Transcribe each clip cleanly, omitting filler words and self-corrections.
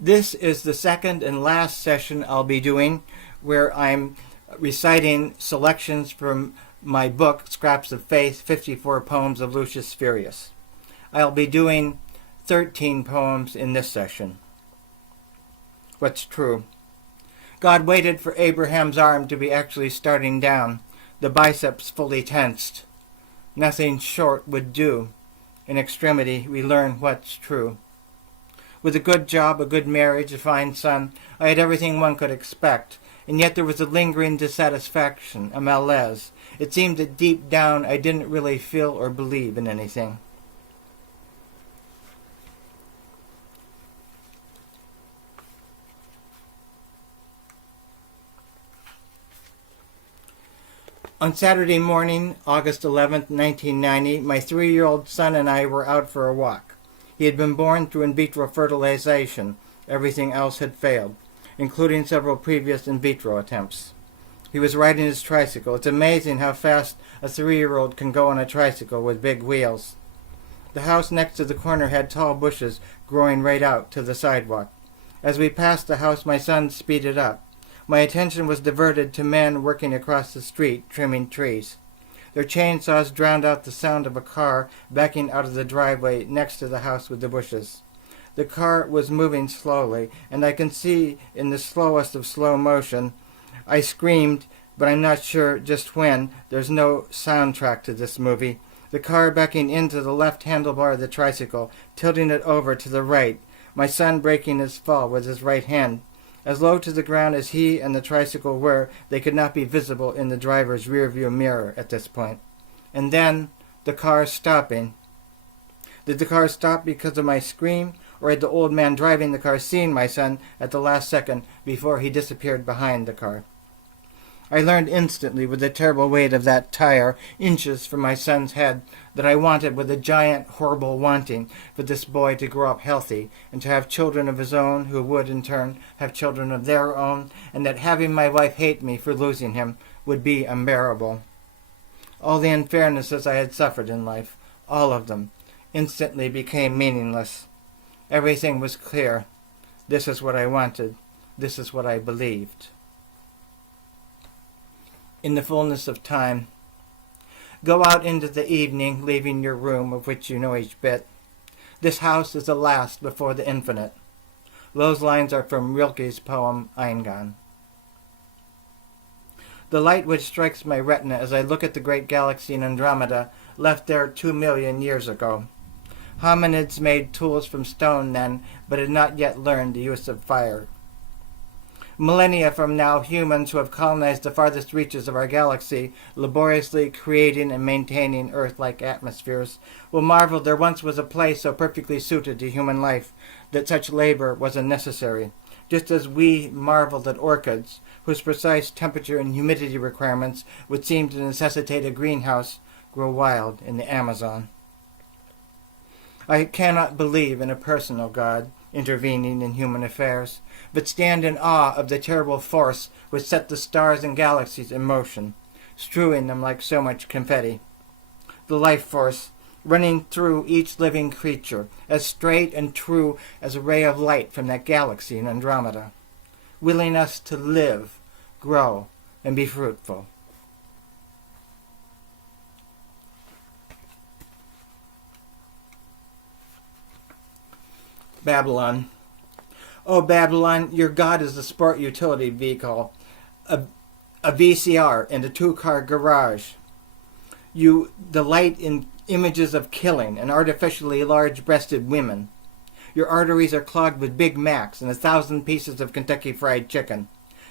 This is the second and last session I'll be doing where I'm reciting selections from my book, Scraps of Faith, 54 Poems of Lucius Scraps. I'll be doing 13 poems in this session. What's true? God waited for Abraham's arm to be actually starting down, the biceps fully tensed. Nothing short would do. In extremity, we learn what's true. With a good job, a good marriage, a fine son, I had everything one could expect, and yet there was a lingering dissatisfaction, a malaise. It seemed that deep down I didn't really feel or believe in anything. On Saturday morning, August 11th, 1990, my 3-year-old son and I were out for a walk. He had been born through in vitro fertilization. Everything else had failed, including several previous in vitro attempts. He was riding his tricycle. It's amazing how fast a 3-year-old can go on a tricycle with big wheels. The house next to the corner had tall bushes growing right out to the sidewalk. As we passed the house, my son speeded up. My attention was diverted to men working across the street, trimming trees. Their chainsaws drowned out the sound of a car backing out of the driveway next to the house with the bushes. The car was moving slowly, and I can see in the slowest of slow motion. I screamed, but I'm not sure just when. There's no soundtrack to this movie. The car backing into the left handlebar of the tricycle, tilting it over to the right. My son breaking his fall with his right hand. As low to the ground as he and the tricycle were, they could not be visible in the driver's rearview mirror at this point. And then, the car stopping. Did the car stop because of my scream, or had the old man driving the car seen my son at the last second before he disappeared behind the car? I learned instantly, with the terrible weight of that tire, inches from my son's head, that I wanted with a giant, horrible wanting for this boy to grow up healthy and to have children of his own who would, in turn, have children of their own, and that having my wife hate me for losing him would be unbearable. All the unfairnesses I had suffered in life, all of them, instantly became meaningless. Everything was clear. This is what I wanted. This is what I believed. In the fullness of time. Go out into the evening, leaving your room, of which you know each bit. This house is the last before the infinite. Those lines are from Rilke's poem, Eingang. The light which strikes my retina as I look at the great galaxy in Andromeda left there 2 million years ago. Hominids made tools from stone then, but had not yet learned the use of fire. Millennia from now, humans who have colonized the farthest reaches of our galaxy, laboriously creating and maintaining Earth-like atmospheres, will marvel there once was a place so perfectly suited to human life that such labor was unnecessary, just as we marveled at orchids, whose precise temperature and humidity requirements would seem to necessitate a greenhouse, grow wild in the Amazon. I cannot believe in a personal God intervening in human affairs, but stand in awe of the terrible force which set the stars and galaxies in motion, strewing them like so much confetti. The life force, running through each living creature, as straight and true as a ray of light from that galaxy in Andromeda, willing us to live, grow, and be fruitful. Babylon. Oh, Babylon, your God is a sport utility vehicle, a VCR, and a 2-car garage. You delight in images of killing and artificially large-breasted women. Your arteries are clogged with Big Macs and 1,000 pieces of Kentucky Fried Chicken.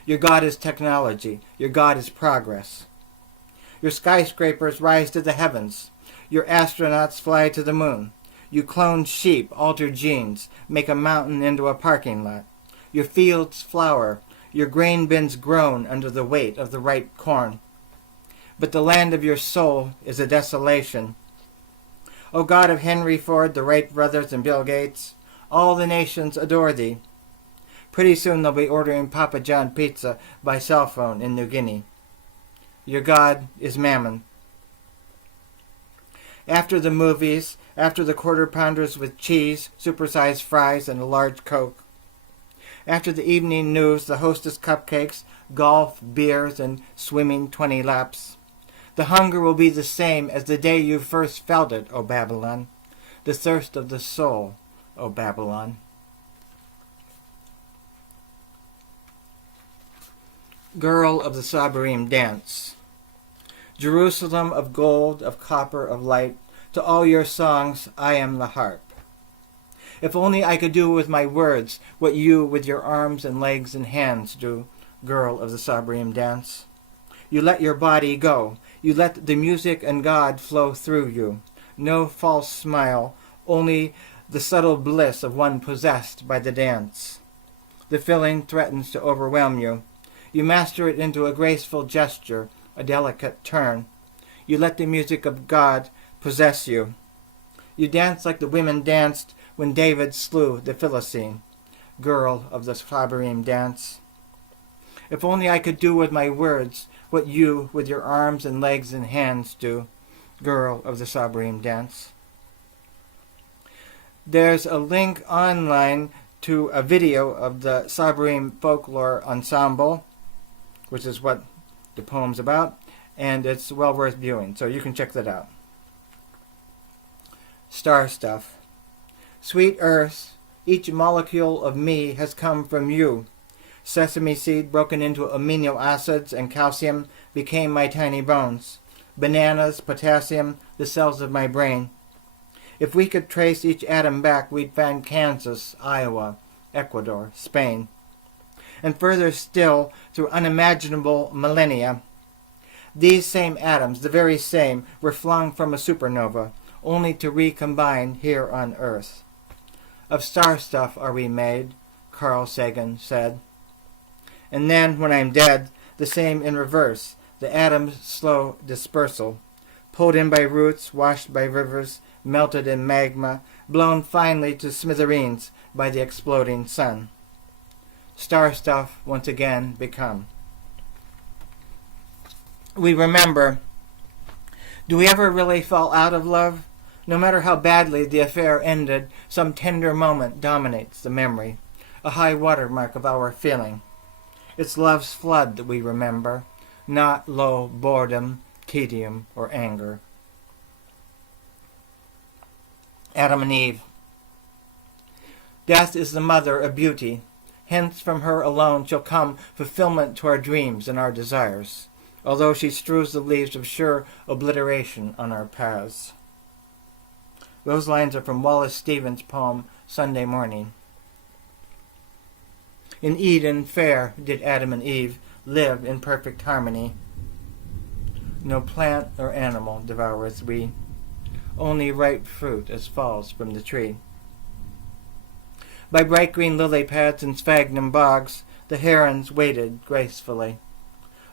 Your God is technology. Your God is progress. Your skyscrapers rise to the heavens. Your astronauts fly to the moon. You clone sheep, alter genes, make a mountain into a parking lot. Your fields flower. Your grain bins groan under the weight of the ripe corn. But the land of your soul is a desolation. O God of Henry Ford, the Wright brothers, and Bill Gates, all the nations adore thee. Pretty soon they'll be ordering Papa John pizza by cell phone in New Guinea. Your God is Mammon. After the movies, after the quarter-pounders with cheese, supersized fries, and a large Coke, After the evening news, the hostess cupcakes, golf, beers, and swimming 20 laps. The hunger will be the same as the day you first felt it, O Babylon. The thirst of the soul, O Babylon. Girl of the Tzabarim dance. Jerusalem of gold, of copper, of light, to all your songs I am the harp. If only I could do with my words what you with your arms and legs and hands do, girl of the Tzabarim dance. You let your body go. You let the music and God flow through you. No false smile, only the subtle bliss of one possessed by the dance. The feeling threatens to overwhelm you. You master it into a graceful gesture, a delicate turn. You let the music of God possess you. You dance like the women danced when David slew the Philistine. Girl of the Tzabarim dance. If only I could do with my words what you with your arms and legs and hands do. Girl of the Tzabarim dance. There's a link online to a video of the Tzabarim Folklore Ensemble, which is what the poem's about, and it's well worth viewing, so you can check that out. Star Stuff. Sweet earth, each molecule of me has come from you. Sesame seed broken into amino acids and calcium became my tiny bones. Bananas, potassium, the cells of my brain. If we could trace each atom back, we'd find Kansas, Iowa, Ecuador, Spain. And further still, through unimaginable millennia, these same atoms, the very same, were flung from a supernova, only to recombine here on Earth. Of star stuff are we made, Carl Sagan said. And then, when I'm dead, the same in reverse, the atom's slow dispersal, pulled in by roots, washed by rivers, melted in magma, blown finally to smithereens by the exploding sun. Star stuff once again become. We remember. Do we ever really fall out of love? No matter how badly the affair ended, some tender moment dominates the memory, a high water mark of our feeling. It's love's flood that we remember, not low boredom, tedium, or anger. Adam and Eve. Death is the mother of beauty. Hence from her alone shall come fulfillment to our dreams and our desires, although she strews the leaves of sure obliteration on our paths. Those lines are from Wallace Stevens' poem, Sunday Morning. In Eden fair did Adam and Eve live in perfect harmony. No plant or animal devoureth we, only ripe fruit as falls from the tree. By bright green lily pads and sphagnum bogs, the herons waded gracefully.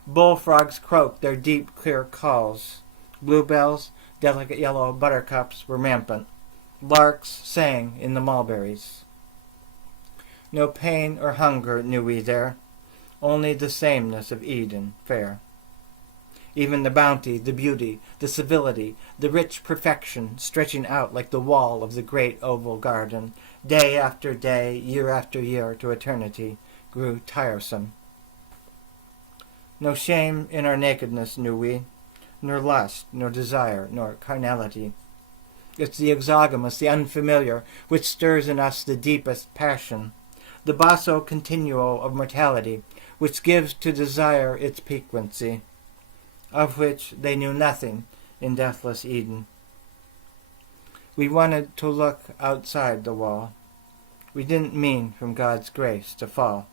Bullfrogs croaked their deep, clear calls. Bluebells, delicate yellow buttercups were rampant. Larks sang in the mulberries. No pain or hunger knew we there, only the sameness of Eden fair. Even the bounty, the beauty, the civility, the rich perfection stretching out like the wall of the great oval garden, day after day, year after year to eternity, grew tiresome. No shame in our nakedness knew we, nor lust, nor desire, nor carnality. It's the exogamous, the unfamiliar, which stirs in us the deepest passion, the basso continuo of mortality, which gives to desire its piquancy, of which they knew nothing in deathless Eden. We wanted to look outside the wall. We didn't mean from God's grace to fall.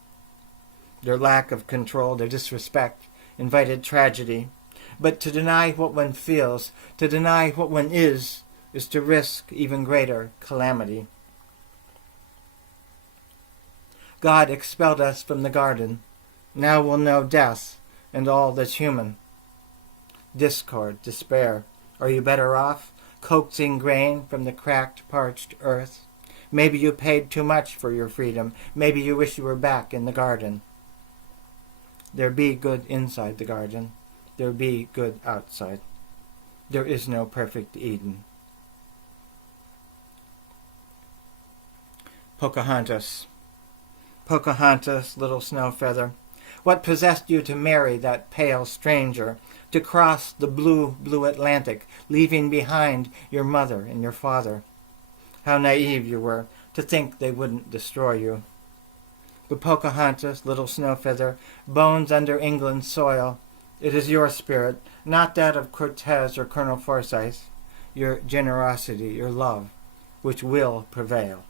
Their lack of control, their disrespect, invited tragedy. But to deny what one feels, to deny what one is to risk even greater calamity. God expelled us from the garden. Now we'll know death and all that's human. Discord, despair. Are you better off, coaxing grain from the cracked, parched earth? Maybe you paid too much for your freedom. Maybe you wish you were back in the garden. There be good inside the garden. There be good outside. There is no perfect Eden. Pocahontas. Pocahontas, little snow feather, what possessed you to marry that pale stranger, to cross the blue, blue Atlantic, leaving behind your mother and your father? How naive you were to think they wouldn't destroy you. But Pocahontas, little snow feather, bones under England's soil, it is your spirit, not that of Cortez or Colonel Forsyth, your generosity, your love, which will prevail.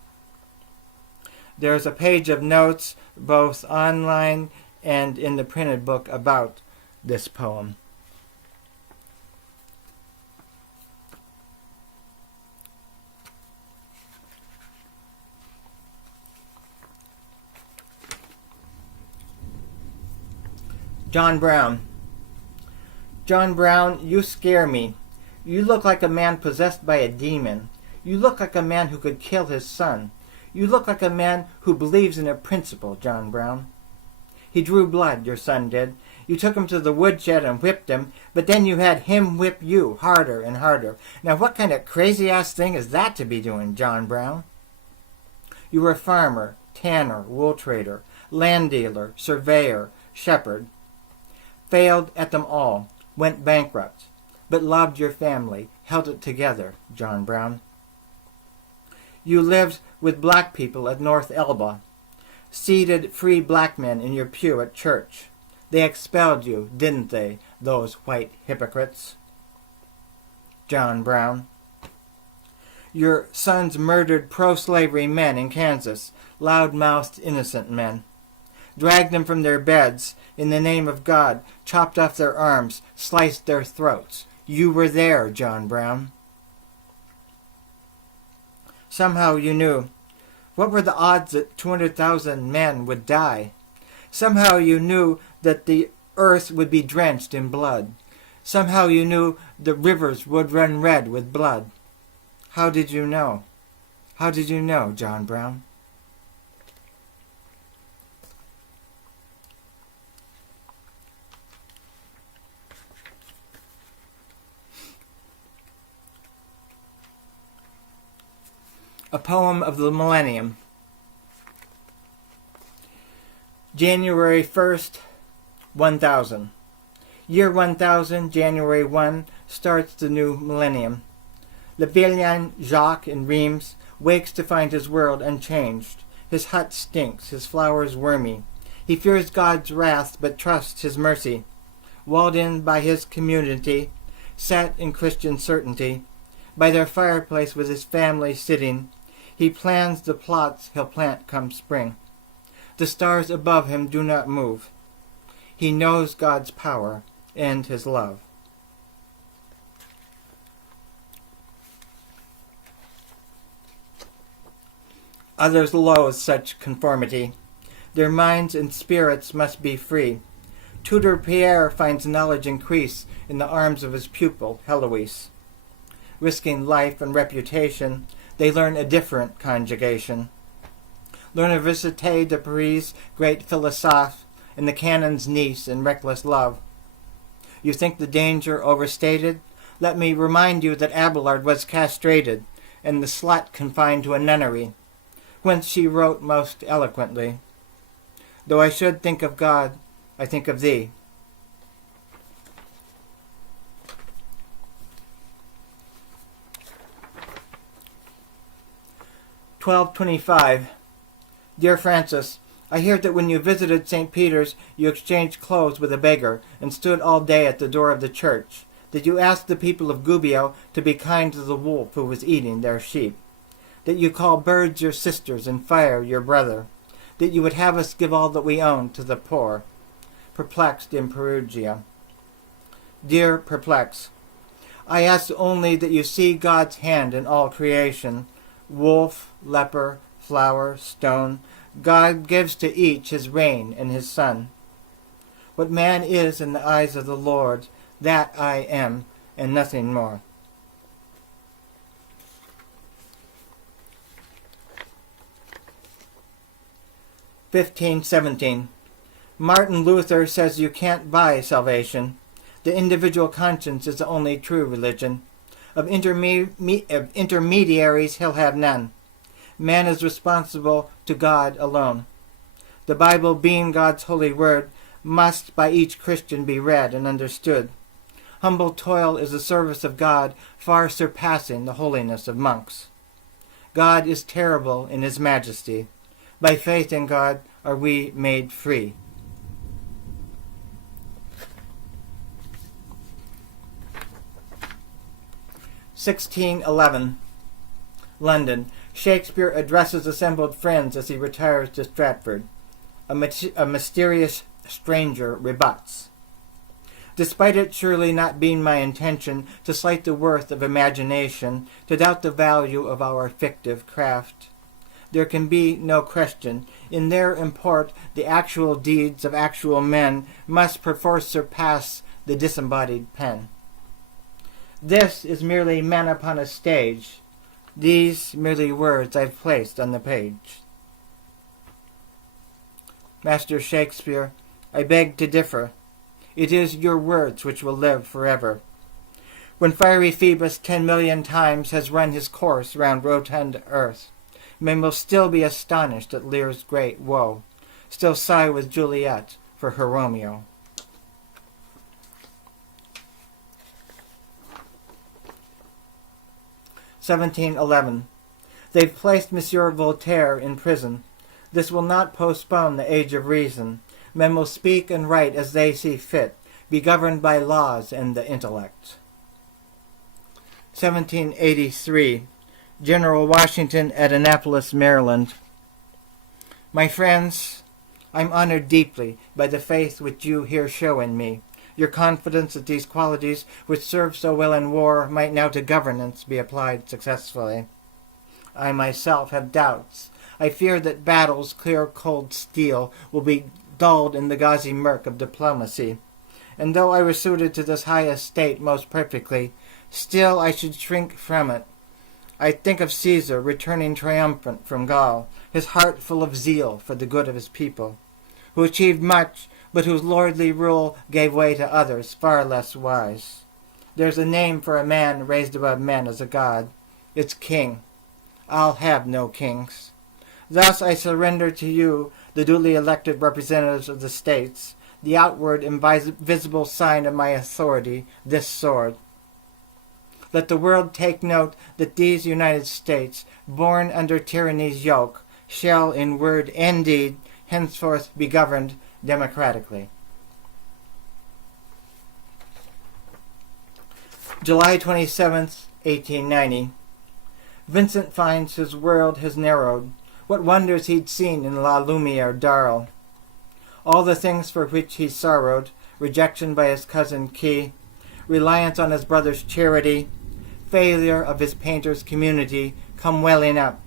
There is a page of notes, both online and in the printed book, about this poem. John Brown. John Brown, you scare me. You look like a man possessed by a demon. You look like a man who could kill his son. You look like a man who believes in a principle, John Brown. He drew blood, your son did. You took him to the woodshed and whipped him, but then you had him whip you harder and harder. Now what kind of crazy-ass thing is that to be doing, John Brown? You were a farmer, tanner, wool trader, land dealer, surveyor, shepherd. Failed at them all, went bankrupt, but loved your family, held it together, John Brown. You lived with black people at North Elba, seated free black men in your pew at church. They expelled you, didn't they, those white hypocrites? John Brown. Your sons murdered pro-slavery men in Kansas, loud-mouthed innocent men. Dragged them from their beds, in the name of God, chopped off their arms, sliced their throats. You were there, John Brown. Somehow you knew. What were the odds that 200,000 men would die? Somehow you knew that the earth would be drenched in blood. Somehow you knew the rivers would run red with blood. How did you know? How did you know, John Brown? A poem of the Millennium. January 1st, 1000. Year 1000, January 1, starts the new millennium. Le Vilain Jacques in Reims wakes to find his world unchanged. His hut stinks, his flowers wormy. He fears God's wrath, but trusts his mercy. Walled in by his community, set in Christian certainty, by their fireplace with his family sitting, he plans the plots he'll plant come spring. The stars above him do not move. He knows God's power and his love. Others loathe such conformity. Their minds and spirits must be free. Tutor Pierre finds knowledge increase in the arms of his pupil, Heloise. Risking life and reputation, they learn a different conjugation. L'Université de Paris' great philosophe, and the canon's niece in reckless love. You think the danger overstated? Let me remind you that Abelard was castrated, and the slut confined to a nunnery, whence she wrote most eloquently. Though I should think of God, I think of thee. $12.25. Dear Francis, I hear that when you visited St. Peter's, you exchanged clothes with a beggar and stood all day at the door of the church, that you asked the people of Gubbio to be kind to the wolf who was eating their sheep, that you call birds your sisters and fire your brother, that you would have us give all that we own to the poor. Perplexed in Perugia. Dear Perplex, I ask only that you see God's hand in all creation, wolf, leper, flower, stone. God gives to each his rain and his sun. What man is in the eyes of the Lord, that I am, and nothing more. $15.17. Martin Luther says you can't buy salvation. The individual conscience is the only true religion. Of intermediaries he'll have none. Man is responsible to God alone. The Bible, being God's holy word, must by each Christian be read and understood. Humble toil is the service of God, far surpassing the holiness of monks. God is terrible in his majesty. By faith in God are we made free. (1611) London. Shakespeare addresses assembled friends as he retires to Stratford. A mysterious stranger rebuts. Despite it surely not being my intention to slight the worth of imagination, to doubt the value of our fictive craft, there can be no question. In their import, the actual deeds of actual men must perforce surpass the disembodied pen. This is merely men upon a stage. These merely words I've placed on the page. Master Shakespeare, I beg to differ. It is your words which will live forever. When fiery Phoebus 10 million times has run his course round rotund earth, men will still be astonished at Lear's great woe, still sigh with Juliet for her Romeo. (1711) They've placed Monsieur Voltaire in prison. This will not postpone the age of reason. Men will speak and write as they see fit, be governed by laws and the intellect. 1783. General Washington at Annapolis, Maryland. My friends, I'm honored deeply by the faith which you here show in me. Your confidence that these qualities which serve so well in war might now to governance be applied successfully. I myself have doubts. I fear that battle's clear cold steel will be dulled in the gauzy murk of diplomacy. And though I was suited to this high estate most perfectly, still I should shrink from it. I think of Caesar returning triumphant from Gaul, his heart full of zeal for the good of his people, who achieved much, but whose lordly rule gave way to others far less wise. There's a name for a man raised above men as a god. It's king. I'll have no kings. Thus I surrender to you, the duly elected representatives of the states, the outward invisible sign of my authority, this sword. Let the world take note that these United States, born under tyranny's yoke, shall in word and deed henceforth be governed democratically. July 27th, 1890. Vincent finds his world has narrowed. What wonders he'd seen in La Lumiere d'Arles. All the things for which he sorrowed, rejection by his cousin Key, reliance on his brother's charity, failure of his painter's community, come welling up.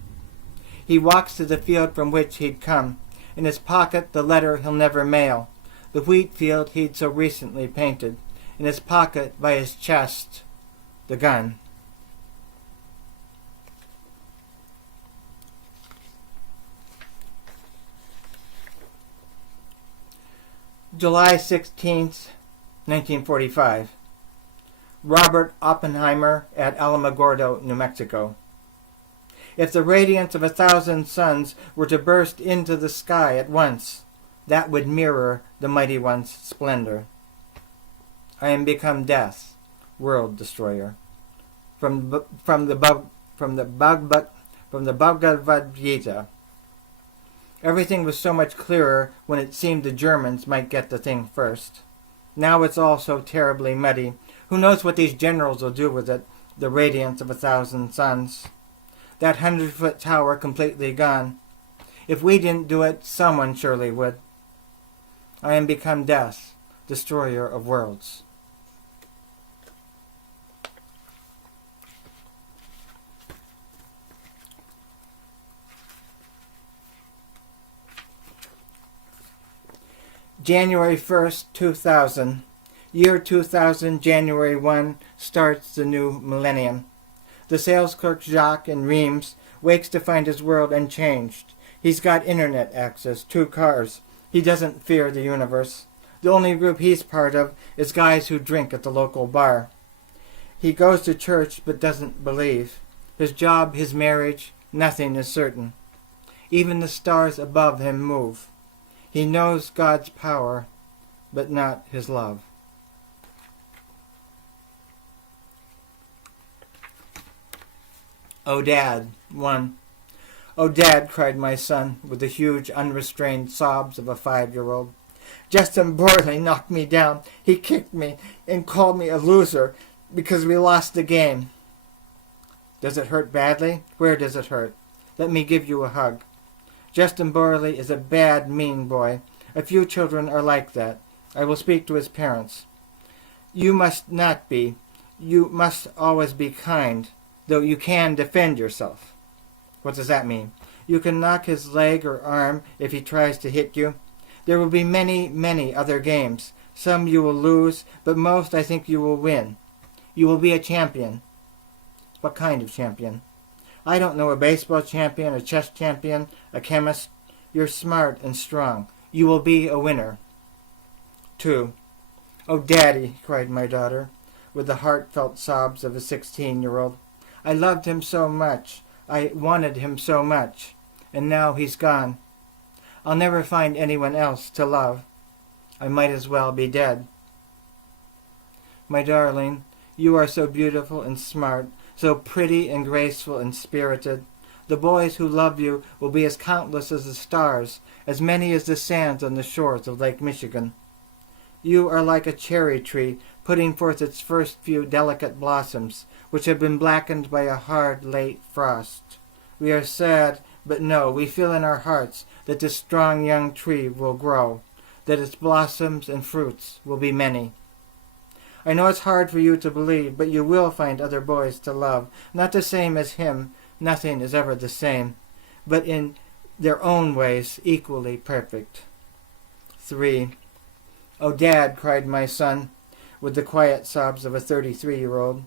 He walks to the field from which he'd come. In his pocket the letter he'll never mail, the wheat field he'd so recently painted. In his pocket, by his chest, the gun. July 16th, 1945. Robert Oppenheimer at Alamogordo, New Mexico. If the radiance of 1,000 suns were to burst into the sky at once, that would mirror the Mighty One's splendor. I am become death, world destroyer. From the Bhagavad Gita. Everything was so much clearer when it seemed the Germans might get the thing first. Now it's all so terribly muddy. Who knows what these generals will do with it, the radiance of 1,000 suns. That 100-foot tower completely gone. If we didn't do it, someone surely would. I am become death, destroyer of worlds. January 1st, 2000. Year 2000, January 1, starts the new millennium. The sales clerk Jacques in Reims wakes to find his world unchanged. He's got internet access, 2 cars. He doesn't fear the universe. The only group he's part of is guys who drink at the local bar. He goes to church but doesn't believe. His job, his marriage, nothing is certain. Even the stars above him move. He knows God's power, but not his love. Oh, Dad, 1. Oh, Dad, cried my son, with the huge, unrestrained sobs of a 5-year-old. Justin Borley knocked me down. He kicked me and called me a loser because we lost the game. Does it hurt badly? Where does it hurt? Let me give you a hug. Justin Borley is a bad, mean boy. A few children are like that. I will speak to his parents. You must not be. You must always be kind, though you can defend yourself. What does that mean? You can knock his leg or arm if he tries to hit you. There will be many, many other games. Some you will lose, but most I think you will win. You will be a champion. What kind of champion? I don't know, a baseball champion, a chess champion, a chemist. You're smart and strong. You will be a winner. 2. Oh, Daddy, cried my daughter, with the heartfelt sobs of a 16-year-old. I loved him so much. I wanted him so much. And now he's gone. I'll never find anyone else to love. I might as well be dead. My darling, you are so beautiful and smart, so pretty and graceful and spirited. The boys who love you will be as countless as the stars, as many as the sands on the shores of Lake Michigan. You are like a cherry tree putting forth its first few delicate blossoms, which have been blackened by a hard, late frost. We are sad, but no, we feel in our hearts that this strong young tree will grow, that its blossoms and fruits will be many. I know it's hard for you to believe, but you will find other boys to love, not the same as him, nothing is ever the same, but in their own ways equally perfect. 3. Oh, Dad, cried my son, with the quiet sobs of a 33-year-old.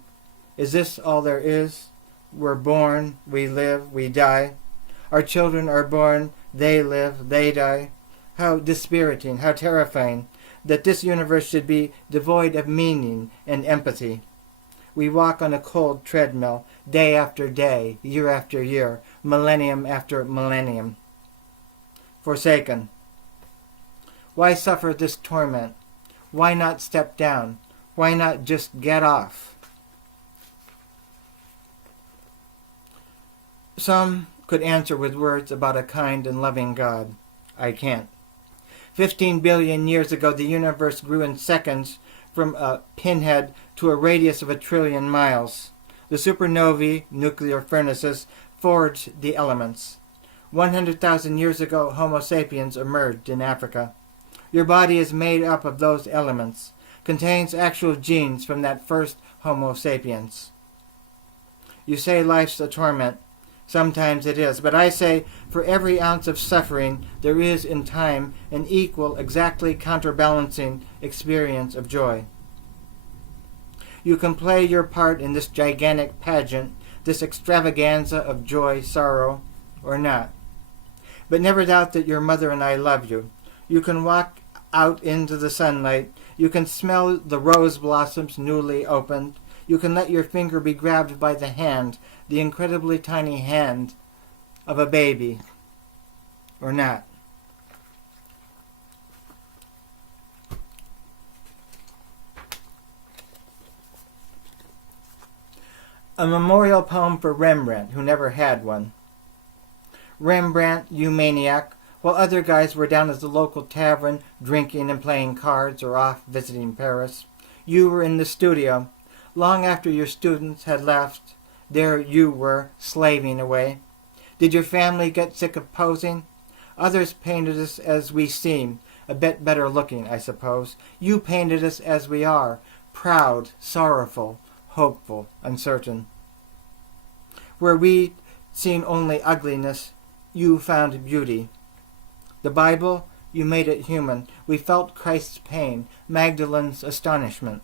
Is this all there is? We're born, we live, we die. Our children are born, they live, they die. How dispiriting, how terrifying, that this universe should be devoid of meaning and empathy. We walk on a cold treadmill, day after day, year after year, millennium after millennium. Forsaken. Why suffer this torment? Why not step down? Why not just get off? Some could answer with words about a kind and loving God. I can't. 15 billion years ago, the universe grew in seconds from a pinhead to a radius of 1 trillion miles. The supernovae, nuclear furnaces, forged the elements. 100,000 years ago, Homo sapiens emerged in Africa. Your body is made up of those elements, contains actual genes from that first Homo sapiens. You say life's a torment. Sometimes it is, but I say for every ounce of suffering there is in time an equal, exactly counterbalancing experience of joy. You can play your part in this gigantic pageant, this extravaganza of joy, sorrow, or not. But never doubt that your mother and I love you. You can walk out into the sunlight. You can smell the rose blossoms newly opened. You can let your finger be grabbed by the hand, the incredibly tiny hand of a baby, or not. A memorial poem for Rembrandt, who never had one. Rembrandt, you maniac, while other guys were down at the local tavern drinking and playing cards or off visiting Paris, you were in the studio. Long after your students had left, there you were, slaving away. Did your family get sick of posing? Others painted us as we seem, a bit better looking, I suppose. You painted us as we are, proud, sorrowful, hopeful, uncertain. Where we seen only ugliness, you found beauty. The Bible, you made it human. We felt Christ's pain, Magdalene's astonishment.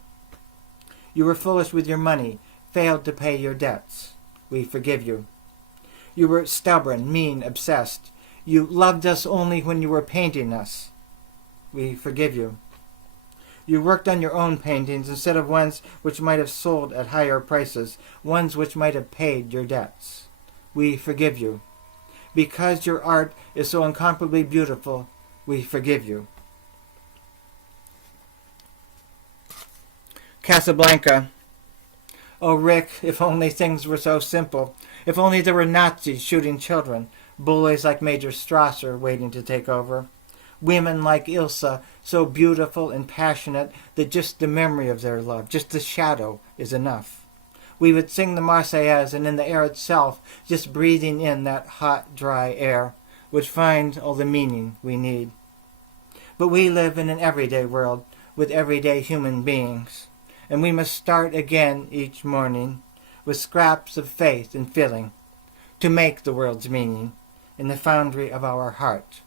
You were foolish with your money, failed to pay your debts. We forgive you. You were stubborn, mean, obsessed. You loved us only when you were painting us. We forgive you. You worked on your own paintings instead of ones which might have sold at higher prices, ones which might have paid your debts. We forgive you. Because your art is so incomparably beautiful, we forgive you. Casablanca. Oh, Rick, if only things were so simple. If only there were Nazis shooting children, bullies like Major Strasser waiting to take over, women like Ilsa, so beautiful and passionate that just the memory of their love, just the shadow, is enough. We would sing the Marseillaise, and in the air itself, just breathing in that hot, dry air, would find all the meaning we need. But we live in an everyday world with everyday human beings, and we must start again each morning with scraps of faith and feeling to make the world's meaning in the foundry of our heart.